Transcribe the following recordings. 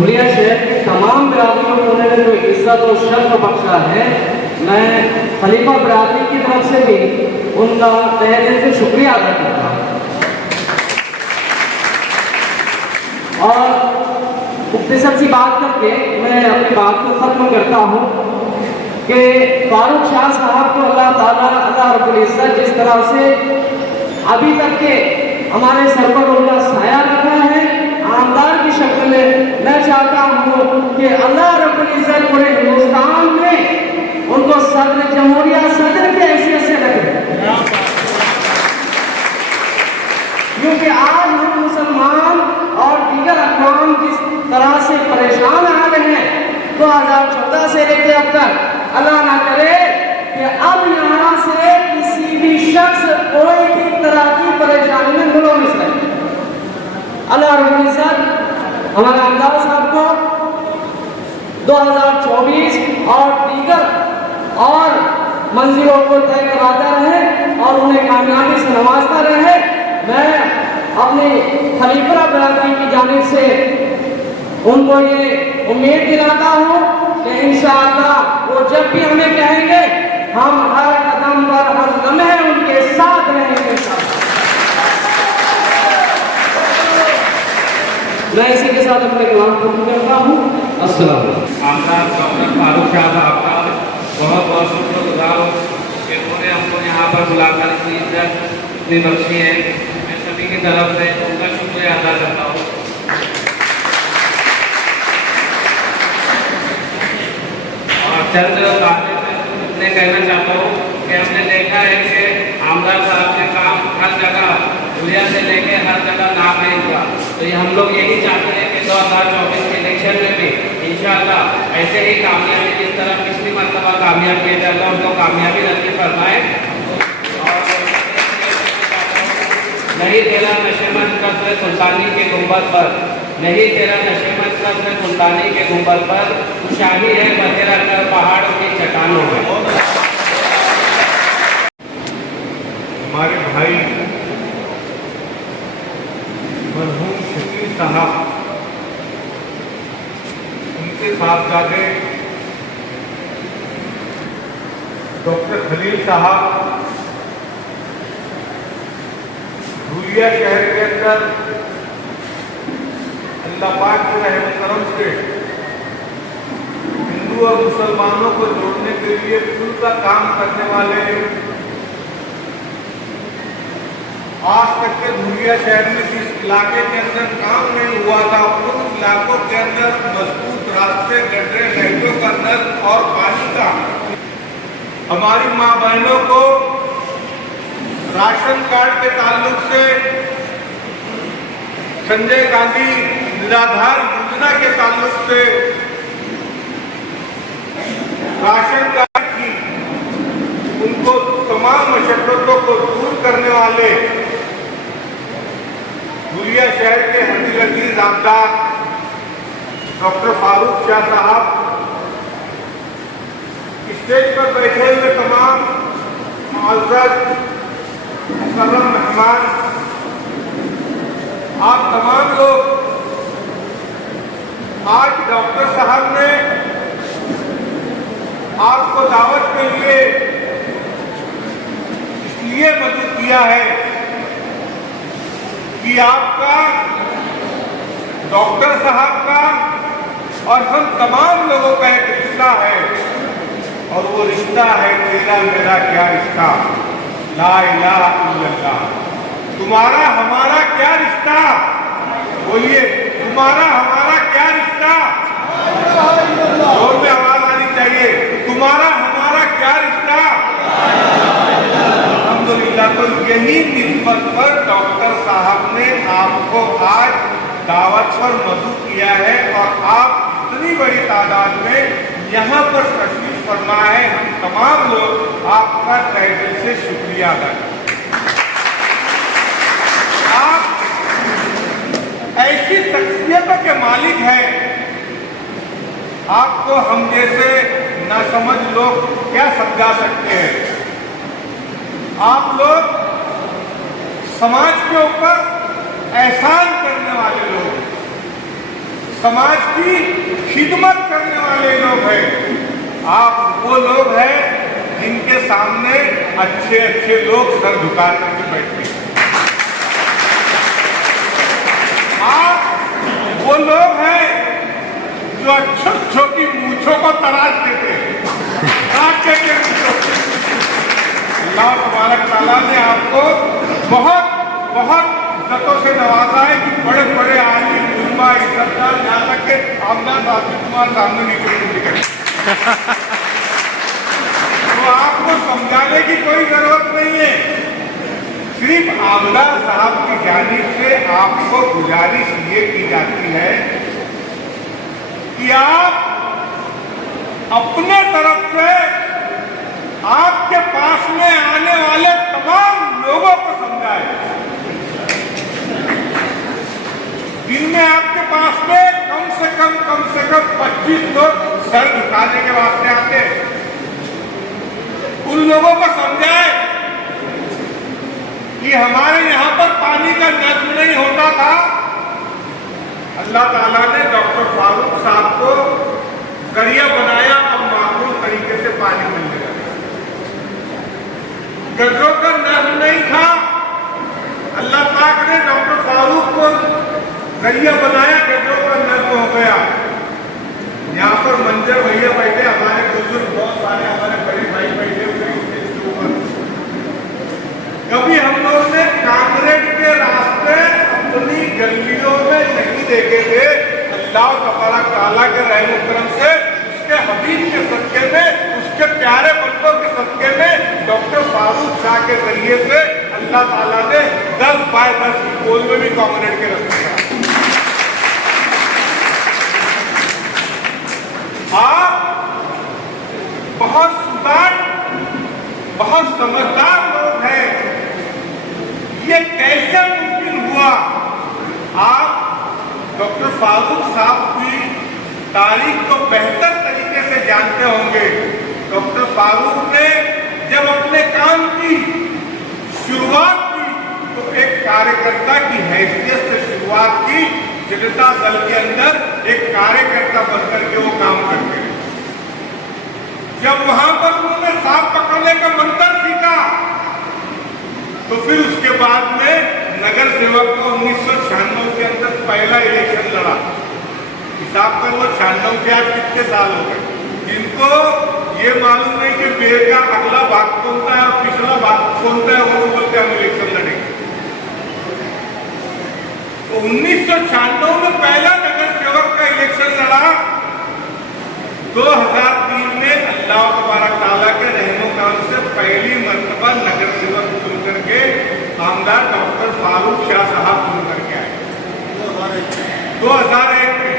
धुलिया शहर की तमाम बिरादरियों को उन्होंने जो इज्जत और शर्फ बख्शा है, मैं खलीफा बिरादरी की तरफ से भी उनका तहे दिल से शुक्रिया अदा करता हूँ। और मुख्तसर सी बात करके मैं अपनी बात को ख़त्म करता हूँ कि फारूक शाह साहब को अल्लाह ताला अल्लाह रब्बुल इज़्ज़त जिस तरह से अभी तक के हमारे सर पर उनका साया रखा है आमदार की शक्ल में, मैं चाहता हूँ कि अल्लाह रब्बुल इज़्ज़त पूरे हिंदुस्तान में उनको सदर जमहूरिया सदर की हैसियत से रखे। क्योंकि आज हम मुसलमान और दीगर अक़वाम जिस तरह से परेशान आ रहे हैं 2014 से लेकर अब तक, अल्लाह ना करे कि अब यहाँ से किसी भी शख्स कोई भी तरह की परेशानी में मुलविस रहे। अल्लाह रब्बुल इज़्ज़त हमारे आमदार साहब को 2024 और दीगर और मंजिलों को तय कराता रहे और उन्हें कामयाबी से नवाजता रहे। मैं अपनी खलीफा बिरादरी की जानिब से उनको ये उम्मीद दिलाता हूँ कि इंशाअल्लाह वो जब भी हमें कहेंगे हम हर कदम पर हर लम्हे उनके साथ रहेंगे। मैं इसी के साथ अपने कलाम खत्म करता हूँ। अस्सलाम वालेकुम। आमदार डॉक्टर फारूक शाह साहब का बहुत बहुत शुक्रगुजार हूँ कि उन्होंने हमको यहाँ पर बुलाकर इतनी इज्जत इतनी बख्शी है। मैं सभी की तरफ से उनका शुक्रिया अदा करता हूँ। और चंद बातें मैं कहना चाहता हूँ कि हमने देखा है कि आमदार साहब के काम हर जगह दुनिया से लेके हर जगह नाम है इनका। तो ये हम लोग यही चाहते हैं कि 2024 के इलेक्शन में भी इंशाअल्लाह ऐसे ही कामयाबी जिस तरह पिछली मरतबा कामयाब किया जाता है उनको कामयाबी नसीब फरमाए। नहीं तेरा नशेमंद कस्र सुल्तानी के गुंबद पर, नहीं तेरा नशेमंद कस्र सुल्तानी के गुंबद पर, शाही है बसेरा कर पहाड़ों की चट्टानों में। हमारे भाई मरहूम शकील साहब, उनके साहबजादे डॉक्टर खलील साहब धुलिया शहर के अंदर अल्लाह पाक के रहम करम से हिंदू और मुसलमानों को जोड़ने के लिए पुल का काम करने वाले, आज तक के धुलिया शहर में जिस इलाके के अंदर काम नहीं हुआ था उन इलाकों के अंदर मजबूत रास्ते, गड्ढे, लाइटों का नल और पानी का, हमारी माँ बहनों को राशन कार्ड के ताल्लुक से संजय गांधी निराधार योजना के ताल्लुक से राशन कार्ड की उनको तमाम मशक्कतों को दूर करने वाले धुलिया शहर के हदील अजीज आमदार डॉक्टर फारूक शाह साहब, स्टेज पर बैठे हुए तमाम मुअज़्ज़ज़ मुकर्रम मेहमान, आप तमाम लोग, आज डॉक्टर साहब ने आपको दावत के लिए इसलिए मदद किया है कि आपका, डॉक्टर साहब का और हम तमाम लोगों का एक रिश्ता है और वो रिश्ता है तेरा मेरा क्या रिश्ता, ला इलाहा इल्लल्लाह। तुम्हारा हमारा क्या रिश्ता, बोलिए तुम्हारा हमारा क्या रिश्ता, जोर में आवाज आनी चाहिए, तुम्हारा हमारा क्या रिश्ता। अल्हम्दुलिल्लाह, तो यही निस्बत पर डॉक्टर साहब ने आपको आज दावत पर मदऊ किया है और आप इतनी बड़ी तादाद में यहाँ पर तशरीफ फरमा है। हम तमाम लोग आपका तहे दिल से शुक्रिया अदा करते हैं। आप ऐसी शख्सियतों के मालिक हैं, आपको हम जैसे नासमझ लोग क्या समझा सकते हैं। आप लोग समाज के ऊपर एहसान करने वाले लोग, समाज की खिदमत करने वाले लोग हैं। आप वो लोग हैं जिनके सामने अच्छे अच्छे लोग सर झुका करके बैठते हैं। आप वो लोग हैं जो छोटी छोटी मूंछों को तराश देते हैं। अल्लाह तबारक तआला ने आपको बहुत बहुत इज्जतों से नवाजा है कि बड़े बड़े आलिम उलमा इज्जतदार यहाँ तक के आमदार साथी तुम्हारे सामने नीचे तो आपको समझाने की कोई जरूरत नहीं है। सिर्फ आमदार साहब की जानिब से आपको गुजारिश ये की जाती है कि आप अपने तरफ से आपके पास में आने वाले तमाम लोगों को समझाएं। दिन में आपके पास में कम से कम 25 लोग सर झुकाने के वास्ते आते हैं। उन लोगों को समझाएं कि हमारे यहाँ पर पानी का नज्म नहीं होता था। अल्लाह ताला ने डॉक्टर फारूक साहब को जरिया बनाया, अब माकूल तरीके से पानी मिलने लगा। गड्ढों का नज्म नहीं था, अल्लाह पाक ने डॉक्टर फारूक को जरिया बनाया, गड्ढों का नज्म हो गया। यहाँ पर मंजर भैया बैठे, हमारे बुजुर्ग बहुत सारे हमारे बड़े भाई बैठे हुए इसके ऊपर। कभी हम लोग ने कांग्रेस के रास्ते अपनी गलियों में नहीं देखे थे। अल्लाह तबारक तआला के रहम करम से, उसके हबीब के सदके में, उसके प्यारे बंदों के सदके में डॉक्टर फारूक शाह के जरिए से अल्लाह ताला ने 10 बाय 10 की गोल में भी कॉमरेड के रस्ते का। आप बहुत सुदान, बहुत समझदार लोग हैं। ये कैसे मुमकिन हुआ? आप डॉक्टर फारूक साहब की तारीख को बेहतर तरीके से जानते होंगे। डॉक्टर फारूक ने जब अपने काम की शुरुआत की तो एक कार्यकर्ता की हैसियत से शुरुआत की। जनता दल के अंदर एक कार्यकर्ता बनकर के वो काम करते हैं। जब वहां पर उन्होंने सांप पकड़ने का मंत्र सीखा तो फिर उसके बाद में नगर सेवक को 1996 के अंदर पहला इलेक्शन लड़ा। हिसाब कर वो 96 से आज कितने साल हो गए। जिनको ये मालूम नहीं कि पेड़ का अगला भाग कौन सा है और पिछला भाग कौन सा है, वो बोलते हम इलेक्शन लड़ेंगे। तो 1996 में पहला नगर सेवक का इलेक्शन लड़ा। 2003 में अल्लाह तबारक तआला के रहमो करम से पहली मर्तबा नगर सेवक चुन करके आमदार डॉक्टर फारूक शाह साहब चुन करके आए 2001 में।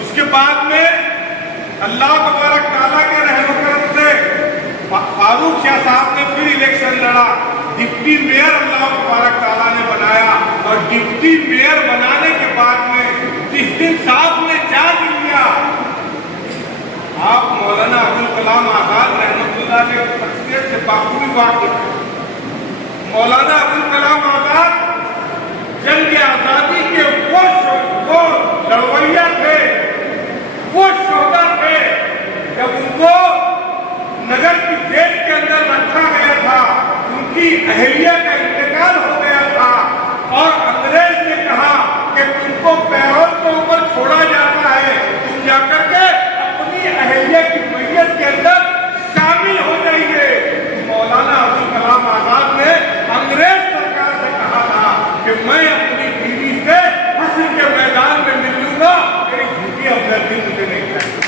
उसके बाद में अल्लाह तबारक तआला के रहमो करम से फारूक शाह साहब ने फिर इलेक्शन लड़ा। डिप्टी मेयर अल्लाह तबारक तआला ने बनाया और डिप्टी मेयर बनाने के बाद में जिस दिन साहब ने चार्ज लिया, आप मौलाना अब्दुल कलाम आजाद रहमतुल्लाह ने शख्सियत से बाखूबी वाकिफ है। मौलाना अब्दुल कलाम आजाद जंग आजादी के वो लड़वैया थे, वो शोधा थे। जब उनको नगर की जेल के अंदर रखा गया था, उनकी अहलिया का इंतकाल हो गया था और अंग्रेज ने कहा कि तुमको पैरोल के ऊपर छोड़ा जाता है, तुम जाकर के अपनी अहलिया की मैयत के अंदर शामिल हो जाइए। मौलाना अब्दुल कलाम आजाद ने अंग्रेज सरकार से कहा था कि मैं अपनी बीवी से हश्र के मैदान में मिल लूंगा, मेरी झूठी हमदर्दी मुझे नहीं चाहिए।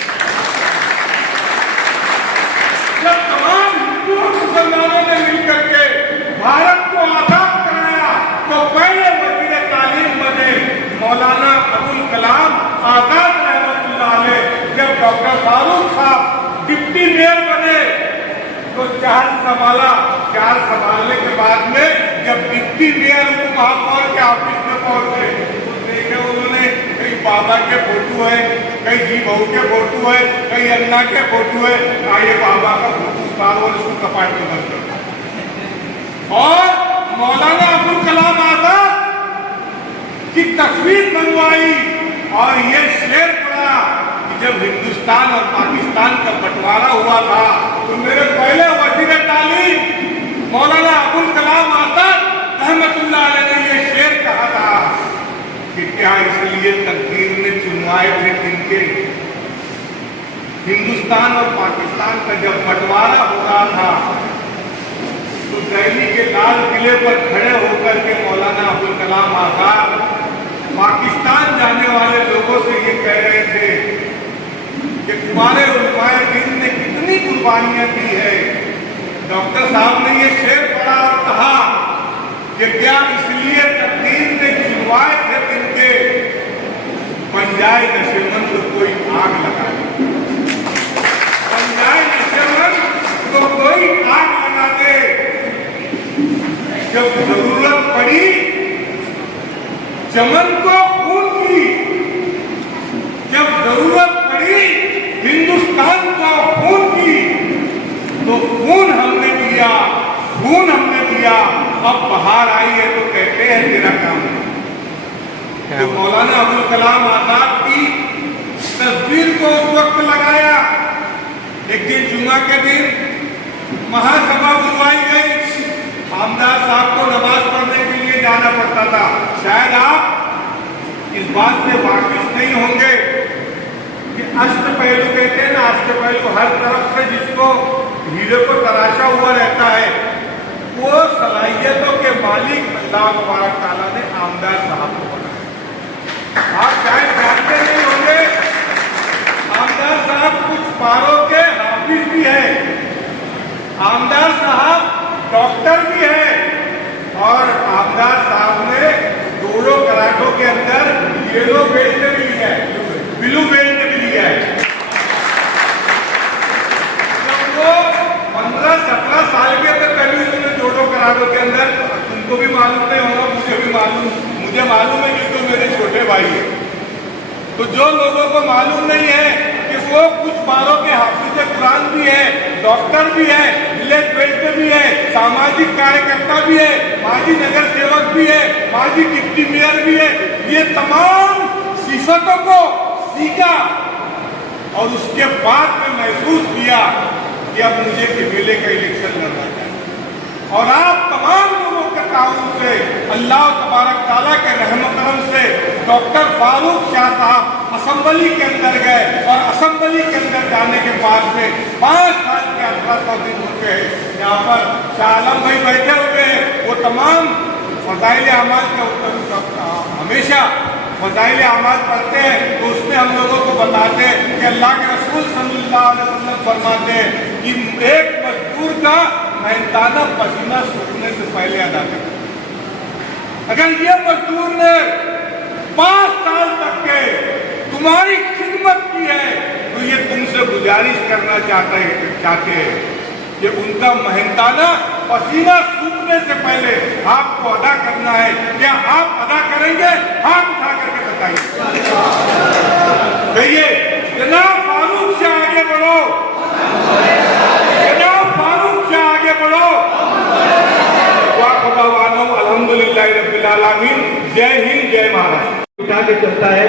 जब तमाम हिंदू मुसलमानों ने मिलकर के भारत को आजाद कराया तो पहले वजीर तालीम बने मौलाना अब्दुल कलाम आजाद रहमतुल्लाह अलैह। जब डॉक्टर फारूक साहब डिप्टी मेयर बने तो चार्ज संभाला। चार्ज संभालने के बाद में जब डिप्टी मेयर उप महापौर के ऑफिस में पहुंचे तो देखे उन्होंने कहीं बाबा के फोटो है, कहीं जी बहू के फोटो है, कहीं अन्ना के फोटो है। ये बाबा का फोटो उतारो और इसको कपाट में बंद कर। और मौलाना अब्दुल कलाम आजाद की तस्वीर बनवाई और ये शेर पड़ा कि जब हिंदुस्तान और पाकिस्तान का बंटवारा हुआ था तो मेरे पहले वजीर तालीम मौलाना अबुल कलाम आजाद रहमतुल्लाह अलैह ने ये शेर कहा था कि क्या इसलिए तकदीर ने चुनवाए थे तिनके। हिंदुस्तान और पाकिस्तान का जब बंटवारा हो रहा था तो दिल्ली के लाल किले पर खड़े होकर के मौलाना अबुल कलाम आजाद पाकिस्तान जाने वाले लोगों से ये कह रहे थे कि तुम्हारे उलमाए दीन ने कितनी कुर्बानियां दी है। डॉक्टर साहब ने ये शेर पढ़ा और कहा कि क्या इसलिए तकदीर ने चुनवाए थे तिनके, बन जाए नशेमंद तो कोई आग लगा दे, बन जाए नशेमंद तो कोई आग लगा दे। जब जरूरत पड़ी चमन को खून की, जब जरूरत पड़ी हिंदुस्तान को खून की, तो खून हमने दिया, खून हमने दिया। अब बाहर आई है तो कहते हैं तेरा काम है। तो मौलाना अबुल कलाम आजाद की तस्वीर को उस वक्त लगाया। एक दिन जुम्मा के दिन महासभा बुलवाई गई। आमदार साहब को नमाज पढ़ने के लिए जाना पड़ता था। शायद आप इस बात से वाकिफ नहीं होंगे कि अष्टपहलु कहते हैं ना, अष्टपहलु हर तरफ से जिसको हीरे को तराशा हुआ रहता है, वो सलाहियतों के मालिक अल्लाह तबारक तआला ने आमदार साहब को बनाया। आप शायद जानते नहीं होंगे, आमदार साहब कुछ पारों के हाफिज भी है, आमदार साहब डॉक्टर भी है और आमदार साहब ने दोनों कराटों के अंदर येलो बेल्ट भी लिया है, ब्लू बेल्ट भी लिया है। जब वो 15-17 साल के थे तभी उन्होंने दोनों कराटों के अंदर, तुमको भी मालूम नहीं होगा, मुझे मालूम है कि तो मेरे छोटे भाई है। तो जो लोगों को मालूम नहीं है कि वो कुछ बारों के हाफिज कुरान भी है, डॉक्टर भी है, विलेज बेल्ट भी है, सामाजिक कार्यकर्ता भी है, माजी नगर सेवक भी है, माजी डिप्टी मेयर भी है, ये तमाम सिफतों को सीखा और उसके बाद में महसूस किया कि अब मुझे किबेले का इलेक्शन लड़ना चाहिए। और आप तमाम लोगों के ताउन से, अल्लाह तबारक तआला के रहमत करम से डॉक्टर फारूक शाह साहब असेंबली के अंदर गए और असेंबली के अंदर जाने के बाद में 5 साल के 1800 दिन होते हैं। यहाँ पर शाह आलम भाई बैठे हुए हैं, वो तमाम फजाइल अमाल के हमेशा फजाइल अमाल पढ़ते हैं तो उसमें हम लोगों को बताते हैं कि अल्लाह के रसूल सल्लल्लाहु अलैहि वसल्लम फरमाते हैं कि एक मजदूर का मेहनताना पसीना सूखने से पहले अदा करें। अगर ये मजदूर ने 5 साल तक के तुम्हारी खिदमत की है तो ये तुमसे गुजारिश करना चाहते हैं कि उनका मेहनताना पसीना सूखने से पहले आपको अदा करना है। क्या आप अदा करेंगे? हाथ उठा करके बताइए। कहिए जनाब फारूक शाह आगे बढ़ो, जनाब फारूक शाह आगे बढ़ो। अल्हम्दुलिल्लाह रब्बिल आलमीन। जय हिंद, जय महाराष्ट्र। लुटा के चलता है,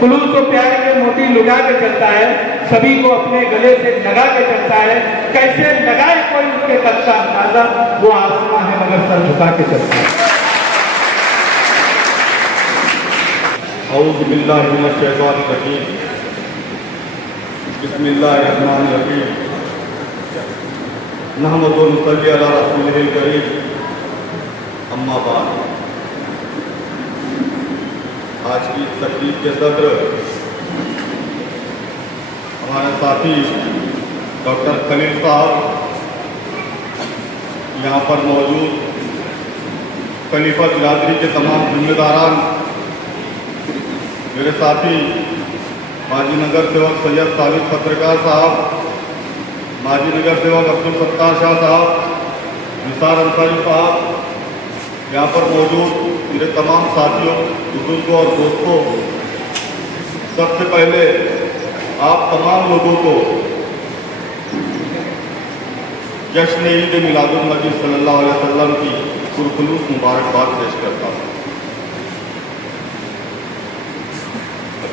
खुलूस और प्यार के मोती लुटा के चलता है, सभी को अपने गले से लगा के चलता है। कैसे लगाए कोई उसके कद का अंदाजा, वो आसमां है मगर सर झुका के चलता है। औज़ु बिल्लाहि मिनश शैतानिर रजीम, बिस्मिल्लाहिर रहमानिर रहीम, नहमदुहु व नुसल्ली अला रसूलिल करीम, अम्मा बाद। आज की तकरीब के सत्र हमारे साथी डॉक्टर खलील साहब यहाँ पर मौजूद, खलीफा बिरादरी के तमाम जिम्मेदारान, मेरे साथी माजी नगर सेवक सैयद साबित पत्रकार साहब, माजी नगर सेवक अब्दुल सत्तार शाह साहब, निसार अंसारी साहब, यहाँ पर मौजूद मेरे तमाम साथियों, बुजुर्गों और दोस्तों, सबसे पहले आप तमाम लोगों को जश्न ईद मिलादुन नबी सल्लल्लाहु अलैहि वसल्लम की पुरखुलूस मुबारकबाद पेश करता हूँ।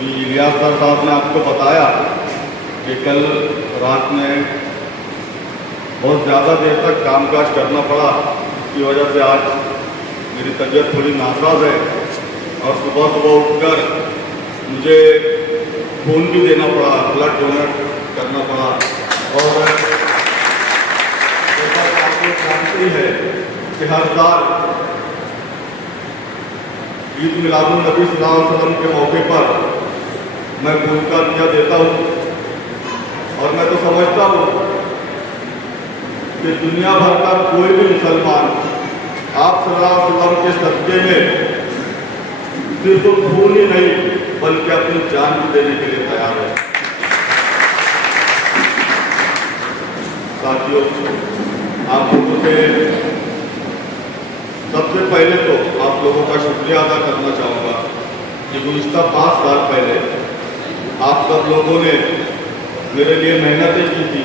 अभी इलियास सर साहब ने आपको बताया कि कल रात में बहुत ज़्यादा देर तक कामकाज करना पड़ा, इसकी वजह से आज मेरी तबीयत थोड़ी नासाज है और सुबह सुबह उठकर मुझे खून भी देना पड़ा, ब्लड डोनेट करना पड़ा। और जैसा कि आपको जानती है कि हर साल ईद मिलादुन नबी सल्लल्लाहु अलैहि वसल्लम के मौके पर मैं खून का दिया देता हूँ। और मैं तो समझता हूँ कि दुनिया भर का कोई भी मुसलमान आप सल्लल्लाहु अलैहि वसल्लम के सदक़े में सिर्फ तो खून ही नहीं बल्कि अपनी जान भी देने के लिए तैयार है। साथियों, आप लोगों से सबसे पहले तो आप लोगों का शुक्रिया अदा करना चाहूँगा कि गुज़िश्ता 5 साल पहले आप सब लोगों ने मेरे लिए मेहनतें की थी,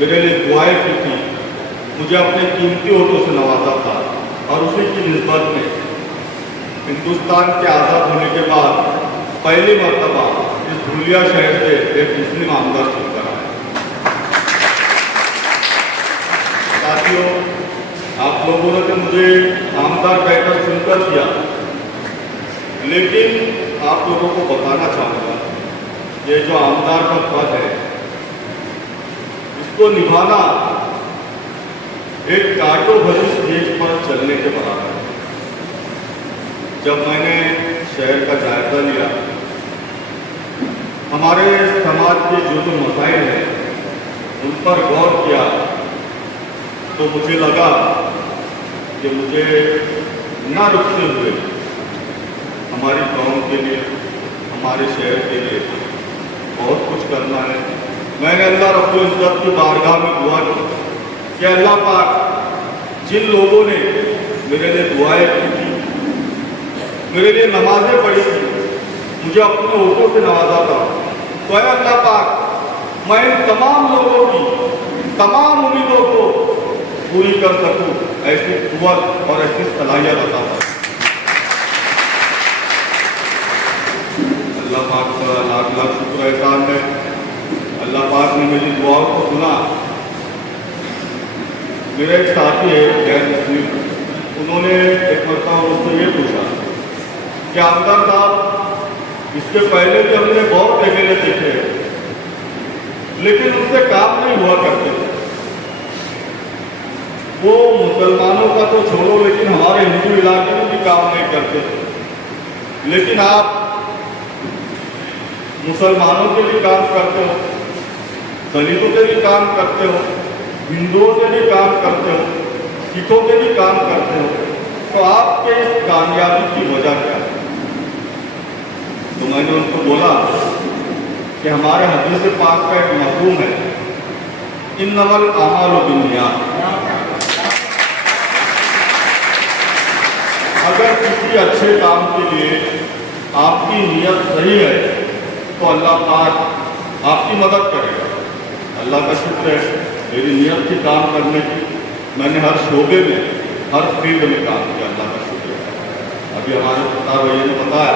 मेरे लिए दुआएं की थी, मुझे अपने कीमती वोटों से नवाजा था। और उसी की निस्बत में हिंदुस्तान के आज़ाद होने के बाद पहली मर्तबा इस धुलिया शहर से एक मुस्लिम आमदार चुन कर आया। साथियों, आप लोगों ने तो मुझे आमदार कहकर चुनकर किया, लेकिन आप लोगों को बताना चाहूँगा ये जो आमदार का पद है इसको निभाना एक कांटों भरी स्टेज पर चलने के बराबर है। जब मैंने शहर का जायजा लिया, हमारे समाज के जो मसाइल हैं उन पर गौर किया, तो मुझे लगा कि मुझे न रुकते हुए हमारी कौम के लिए, हमारे शहर के लिए बहुत कुछ करना है। मैंने अल्लाह रब्बुल इज़्ज़त की बारगाह में दुआ की कि अल्लाह पाक जिन लोगों ने मेरे लिए दुआएं की थी, मेरे लिए नमाजें पढ़ी थी, मुझे अपने वोटों से नवाजा था, तो अल्लाह पाक मैं इन तमाम लोगों की तमाम उम्मीदों को पूरी कर सकूं, ऐसी कुव्वत और ऐसी सलाहियत अता फरमा। अल्लाह पाक का लाख लाख शुक्र एहसान है। अल्लाह पाक ने मेरी दुआओं को सुना। मेरा एक साथी है गैर मुस्लिम, उन्होंने एक मरतबा मुझसे ये पूछा कि आमदार साहब, इसके पहले भी हमने बहुत एमएलए देखे लेकिन उनसे काम नहीं हुआ करते थे। वो मुसलमानों का तो छोड़ो, लेकिन हमारे हिंदू इलाके में भी काम नहीं करते थे। लेकिन आप मुसलमानों के लिए काम करते हो, दलितों के लिए काम करते हो, हिंदुओं के लिए काम करते हो, सिखों के लिए काम करते हो, तो आपके इस कामयाबी की वजह क्या है? तो मैंने उनको बोला कि हमारे हदीस पाक का एक मफ़हूम है, इन्नमल अमालु बिन्नियात। अगर किसी अच्छे काम के लिए आपकी नीयत सही है तो अल्लाह पाक आपकी मदद करेगा। अल्लाह का शुक्र है, मेरी नीयत थी काम करने की, मैंने हर शोबे में, हर फील्ड में काम किया, अल्लाह का शुक्र है। अभी हमारे सरदार भैया ने बताया,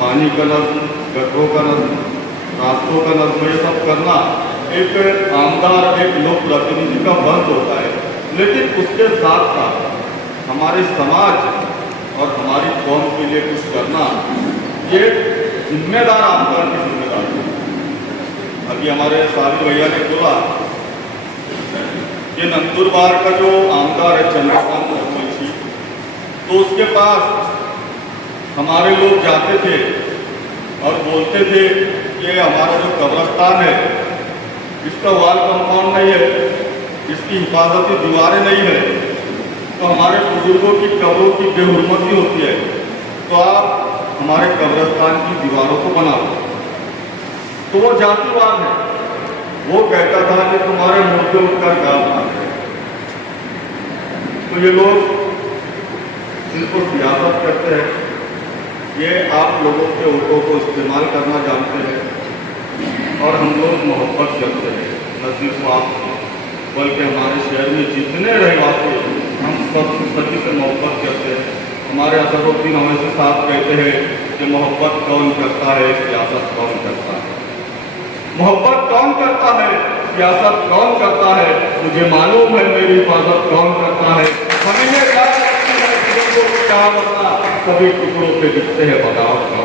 पानी का नज़्म, गटरों का नज़्म, रास्तों का नज़्म, ये सब करना एक आमदार, एक लोक प्रतिनिधि का फर्ज होता है। लेकिन उसके साथ साथ हमारे समाज और हमारी कौम के लिए कुछ करना, ये जिम्मेदार आमदार की जिम्मेदारी है। अभी हमारे साथी भैया ने बोला कि नंदुरबार का जो आमदार है चंद्रकांत मुंशी, तो उसके पास हमारे लोग जाते थे और बोलते थे कि हमारा जो कब्रिस्तान है इसका वाल कंपाउंड नहीं है, इसकी हिफाजती दीवारें नहीं है, तो हमारे बुजुर्गों की कब्रों की बेहुरमती होती है, तो आप हमारे कब्रिस्तान की दीवारों को बनाओ। तो वो जातिवाद है, वो कहता था कि तुम्हारे मुर्दे उठकर काम आ गए। तो ये लोग इनको सियासत करते हैं, ये आप लोगों के वोटों को इस्तेमाल करना जानते हैं और हम लोग मोहब्बत करते हैं, न सिर्फ आपसे बल्कि हमारे शहर में जितने रहवासी हम सब सभी से मोहब्बत करते हैं। हमारे असदुद्दीन ओवैसी साहब कहते हैं कि मोहब्बत कौन करता है, सियासत कौन करता है। मोहब्बत कौन करता है, सियासत कौन करता है, मुझे मालूम है मेरी हिफाजत कौन करता है। हमें ये याद रखना है कि लोगों को क्या वरना सभी टुकड़ों पे दिखते हैं बगावत का।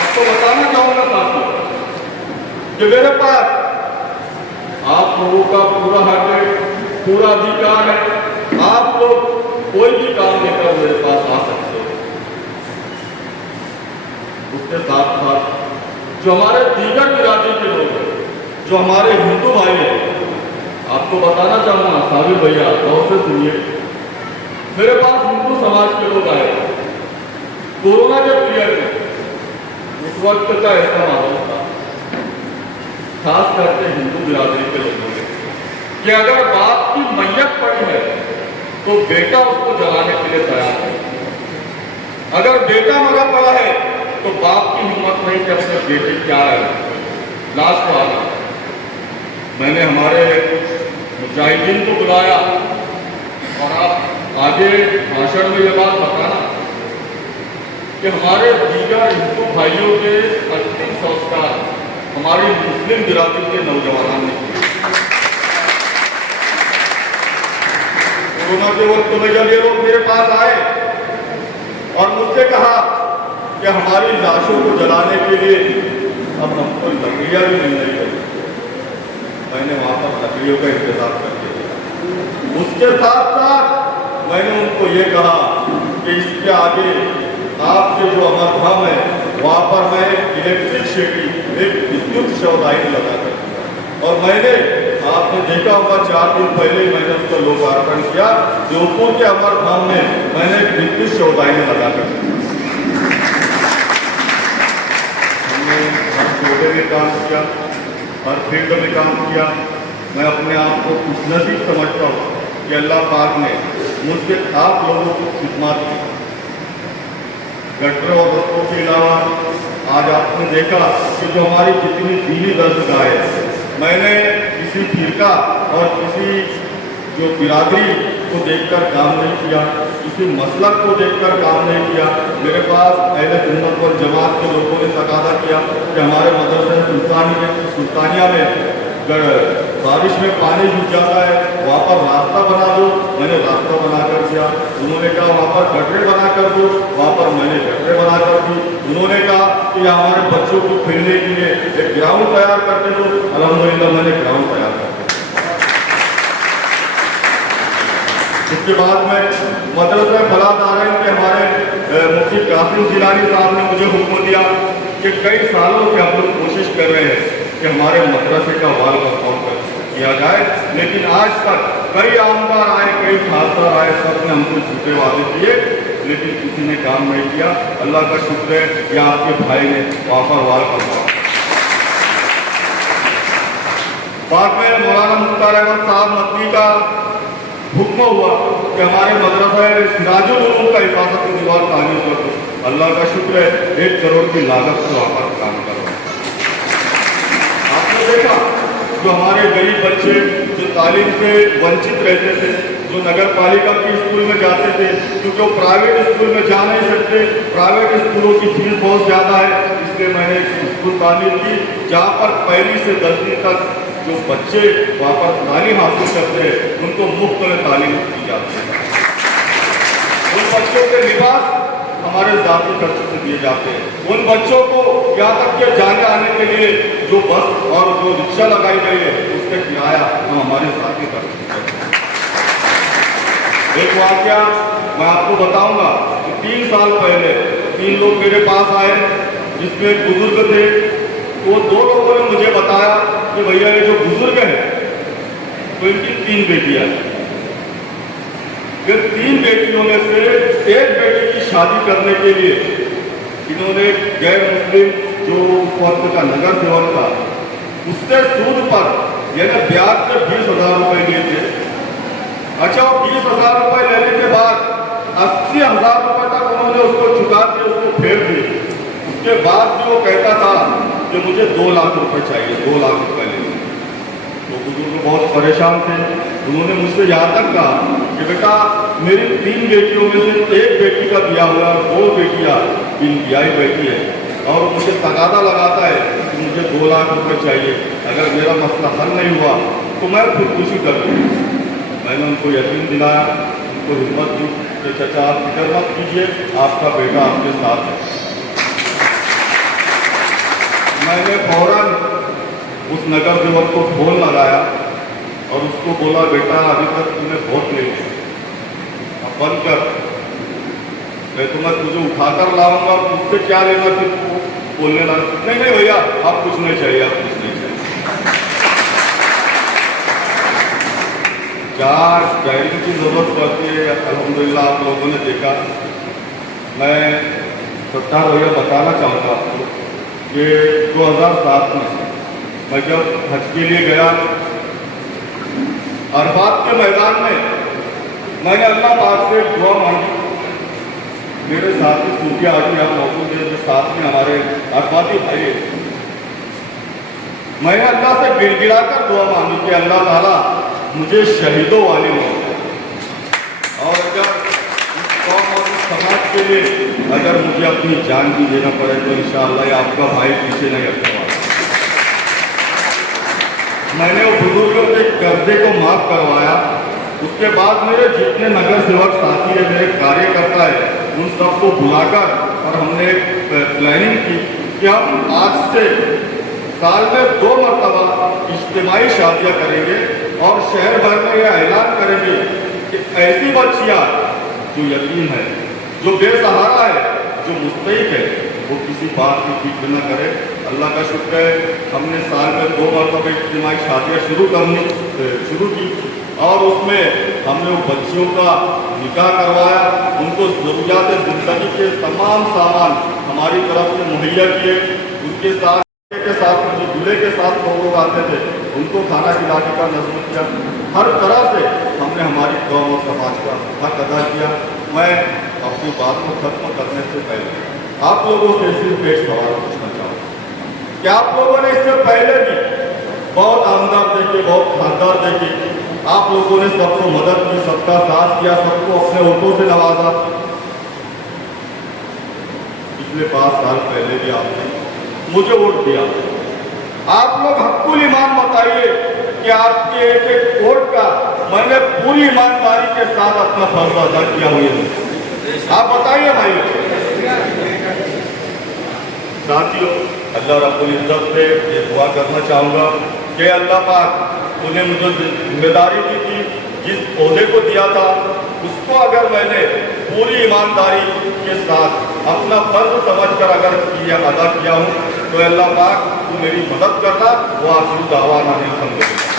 आपको बताना चाहूंगा साथियों कि मेरे पास आप लोगों का पूरा हक है, पूरा अधिकार है। आप लोग कोई भी काम लेकर मेरे पास आ सकते हो। उसके साथ साथ जो हमारे दीगर बिरादरी के लोग हैं, जो हमारे हिंदू भाई हैं, आपको बताना चाहूंगा साबिर भैया गौर से सुनिए, मेरे पास हिंदू समाज के लोग आए। कोरोना के पीरियड में उस वक्त का ऐसा माहौल था, खास करके हिंदू बिरादरी के लोगों ने, कि अगर बाप की मैयत पड़ी है तो बेटा उसको जलाने के लिए तैयार है। अगर बेटा मरा पड़ा है तो बाप की हिम्मत नहीं कि अपने बेटे क्या है लाश को आ गया। मैंने हमारे मुजाहिदीन को बुलाया और आप आगे भाषण में ये बात बताना कि हमारे दीगर हिंदू भाइयों के अंतिम संस्कार हमारी मुस्लिम बिरादरी के नौजवानों ने किए। कोरोना के वक्त में जब ये लोग मेरे पास आए और मुझसे कहा कि हमारी लाशों को जलाने के लिए अब हमको लकड़ियाँ भी मिल रही है, मैंने वहाँ पर लकड़ियों का इंतजार कर दिया। उसके साथ साथ मैंने उनको ये कहा कि इसके आगे आपके जो अमर धाम है वहाँ पर मैं इलेक्ट्रिक शेडी, एक विद्युत शवदाही लगा कर, और मैंने आपने देखा होगा 4 दिन पहले मैंने उसका लोकार्पण किया। जोधपुर के अमर धाम में मैंने एक विद्युत शवदाही लगा कर, हमने हर शोबे में काम किया, हर फील्ड में काम किया। मैं अपने आप को खुशनसीब समझता हूँ कि अल्लाह पाक ने मुझसे आप लोगों को खिदमत की। गटर और रस्तों के अलावा आज आपने देखा कि जो हमारी जितनी दीनी दर्शगाह है, मैंने किसी फिरका और किसी जो बिरादरी को देखकर काम नहीं किया, किसी मसलक को देखकर काम नहीं किया। मेरे पास अहले सुन्नत वल जमात के लोगों ने तकादा किया कि हमारे मदरसा सुल्तानिया में बारिश में पानी घुस जाता है, वहाँ पर रास्ता बना दो। मैंने रास्ता बना कर दिया। उन्होंने कहा वहाँ पर गटरे बना कर दो, वहाँ पर मैंने गटरे बना कर दी। उन्होंने कहा कि हमारे बच्चों को खेलने के लिए एक ग्राउंड तैयार करके दो, अल्हम्दुलिल्लाह मैंने ग्राउंड तैयार कर दिया। इसके बाद में मदरसा फलादारैन के हमारे मुफ्ती कासिम जिलानी साहब ने मुझे हुक्म दिया कि कई सालों से हम लोग कोशिश कर रहे हैं कि हमारे मदरसे का वाल का फॉर्म किया जाए, लेकिन आज तक कई आमदार आए, कई खासदार आए, सबने हमको झूठे वादे किए, लेकिन किसी ने काम नहीं किया। अल्लाह का शुक्र है कि आपके भाई ने वहाँ पर वाल का फॉर्म। बाद में मौलाना मुख्तार अहमद साहब नकवी का हुक्म हुआ कि हमारे मदरसा सिराजुल उलूम का हिफाजत दीवार तामीर कर दो। अल्लाह का शुक्र है 1 करोड़ की लागत से वहाँ पर काम कर रहा है। आपने देखा जो हमारे गरीब बच्चे जो तालीम से वंचित रहते थे, जो नगर पालिका के स्कूल में जाते थे, क्योंकि वो प्राइवेट स्कूल में जा नहीं सकते, प्राइवेट स्कूलों की फीस बहुत ज़्यादा है, इसलिए मैंने एक स्कूल तामीर की जहाँ पर 1ली से 10वीं तक जो बच्चे वहाँ पर तालीम हासिल करते हैं उनको मुफ्त में तालीम दी जाती है। उन बच्चों के लिबास हमारे जाती खर्च से दिए जाते हैं। उन बच्चों को यहाँ तक के जाने आने के लिए जो बस और जो रिक्शा लगाई गई है उसका किराया हम हमारे साथी खर्च करते हैं। एक वाकया मैं आपको बताऊंगा कि 3 साल पहले 3 लोग मेरे पास आए, जिसमें एक बुजुर्ग थे। वो 2 लोगों ने मुझे बताया कि भैया ये जो बुजुर्ग है तो इनकी 3 बेटियां हैं। फिर 3 बेटियों में से एक बेटी की शादी करने के लिए इन्होंने गैर मुस्लिम जो उस वक्त का नगर सेवक था उससे सूद पर यानी ब्याज से 20,000 रुपये लिए थे। अच्छा, वो 20,000 रुपये लेने के बाद 80,000 रुपये तक उन्होंने उसको चुका के उसको फेर दी। उसके बाद भी वो कहता था कि मुझे 2 लाख रुपए चाहिए, 2 लाख रुपए लेने। वो बुजुर्ग बहुत परेशान थे। उन्होंने मुझसे यहाँ तक कहा कि बेटा मेरी 3 बेटियों में से 1 बेटी का ब्याह हुआ, 2 बेटियाँ बिन ब्याही बैठी है और मुझे तगादा लगाता है कि मुझे 2 लाख रुपए चाहिए, अगर मेरा मसला हल नहीं हुआ तो मैं खुदकुशी कर लूँ। मैंने उनको यकीन दिलाया, उनको हिम्मत दी कि चाचा आप फिक्र मत कीजिए, आपका बेटा आपके साथ है। मैंने फौरन उस नगर सेवक को फोन लगाया और उसको बोला बेटा अभी तक तूने वोट नहीं दिया, अब बंद कर, मैं तुम्हें तुझे उठाकर लाऊंगा, तुझसे क्या लेना फिर तू बोलने लगा। नहीं नहीं भैया आप कुछ नहीं चाहिए, आप कुछ नहीं चाहिए। क्या डायरी की जरूरत पड़ती है, अल्हम्दुलिल्लाह आप लोगों ने देखा। मैं सत्तार भैया बताना चाहूँगा आपको कि 2007 में मैं जब हज के लिए गया, अरफात के मैदान में मैंने अल्लाह पाक से दुआ मांगी। मेरे साथी सूफी आदमी यहाँ मौजूद है जो साथ में हमारे अरफाती भाई है। मैंने अल्लाह से गिड़गिड़ा कर दुआ मांगी कि अल्लाह ताला मुझे शहीदों वाले मौत, और अगर इस कौम और इस समाज के लिए अगर मुझे अपनी जान भी देना पड़े तो इंशाअल्लाह आपका भाई पीछे नहीं हटने वाला। मैंने वो बुजुर्गों के कर्जे को माफ करवाया। उसके बाद मेरे जितने नगर सेवक साथी है, मेरे कार्यकर्ता है, उन सबको बुलाकर और हमने प्लानिंग की कि हम आज से साल में 2 मरतबा इज्तिमाई शादियाँ करेंगे और शहर भर में यह ऐलान करेंगे कि ऐसी बच्चियाँ जो यतीम है, जो बेसहारा है, जो मुस्तहिक है, वो किसी बात की फिक्र न करे। अल्लाह का शुक्र है हमने साल में 2 मरतबा इज्तिमाई शादियाँ शुरू की और उसमें हमने वो बच्चियों का निकाह करवाया, उनको ज़रूरियात ज़िंदगी के तमाम सामान हमारी तरफ से मुहैया किए। उनके साथ जो दूल्हे के साथ 100 लोग आते थे उनको खाना खिलाने का नज़्म किया। हर तरह से हमने हमारी कौम और समाज का हक अदा किया। मैं अपनी बात को खत्म करने से पहले आप लोगों से सिर्फ एक सवाल पूछना चाहूँगा कि आप लोगों ने इससे पहले भी बहुत आमदार देखे, बहुत खानदार देखे, आप लोगों ने सबको मदद की, सबका साथ किया, सबको अपने वोटों से नवाजा। पिछले 5 साल पहले भी आपने मुझे वोट दिया। आप लोग हक्कुल ईमान बताइए कि आपके एक वोट का मैंने पूरी ईमानदारी के साथ अपना फर्ज अदा किया हुआ है। आप बताइए भाई। साथियों, अल्लाह रब्बुल इज्जत से ये दुआ करना चाहूँगा कि अल्लाह पाक उन्हें मुझे जिम्मेदारी दी थी, जिस ओहदे को दिया था उसको अगर मैंने पूरी ईमानदारी के साथ अपना फर्ज समझकर अगर अदा किया हूँ तो अल्लाह पाक तू मेरी मदद करना। वो आखिरी दावा नहीं।